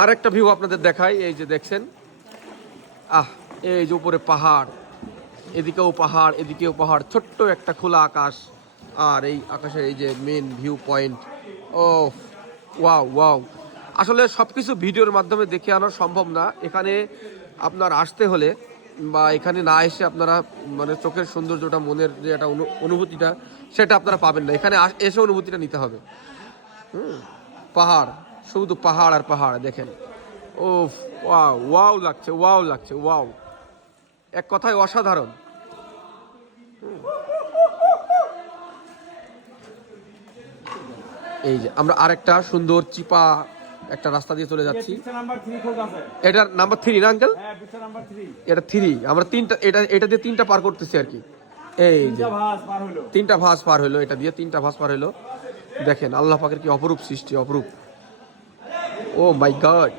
আরেকটা ভিউ আপনাদের দেখাই, এই যে দেখছেন, এই যে উপরে পাহাড়, এদিকেও পাহাড় এদিকেও পাহাড়, ছোট্ট একটা খোলা আকাশ, আর এই আকাশের এই যে মেন ভিউ পয়েন্ট। ও ওয়াও ওয়াও, আসলে সব কিছু ভিডিওর মাধ্যমে দেখে আনা সম্ভব না। এখানে আপনার আসতে হলে বা এখানে না এসে আপনারা মানে চোখের সৌন্দর্যটা, মনের যে একটা অনুভূতিটা, সেটা আপনারা পাবেন না। এখানে এসে অনুভূতিটা নিতে হবে। পাহাড়, শুধু পাহাড় আর পাহাড় দেখেন। ও ওয়াও ওয়াও লাগছে, ওয়াও লাগছে, ওয়াও, এক কথায় অসাধারণ। এই যে আমরা আরেকটা সুন্দর চিপা একটা রাস্তা দিয়ে চলে যাচ্ছি। এটার নাম্বার 3 না আঙ্কেল? এটা 3, আমরা তিনটা, এটা দিয়ে 3টা পার করতেছি আর কি। এই যে 3টা ভাঁজ পার হলো, এটা দিয়ে 3টা ভাঁজ পার হলো। দেখেন আল্লাহ পাকের কি অপরূপ সৃষ্টি, অপরূপ। ও মাই গড।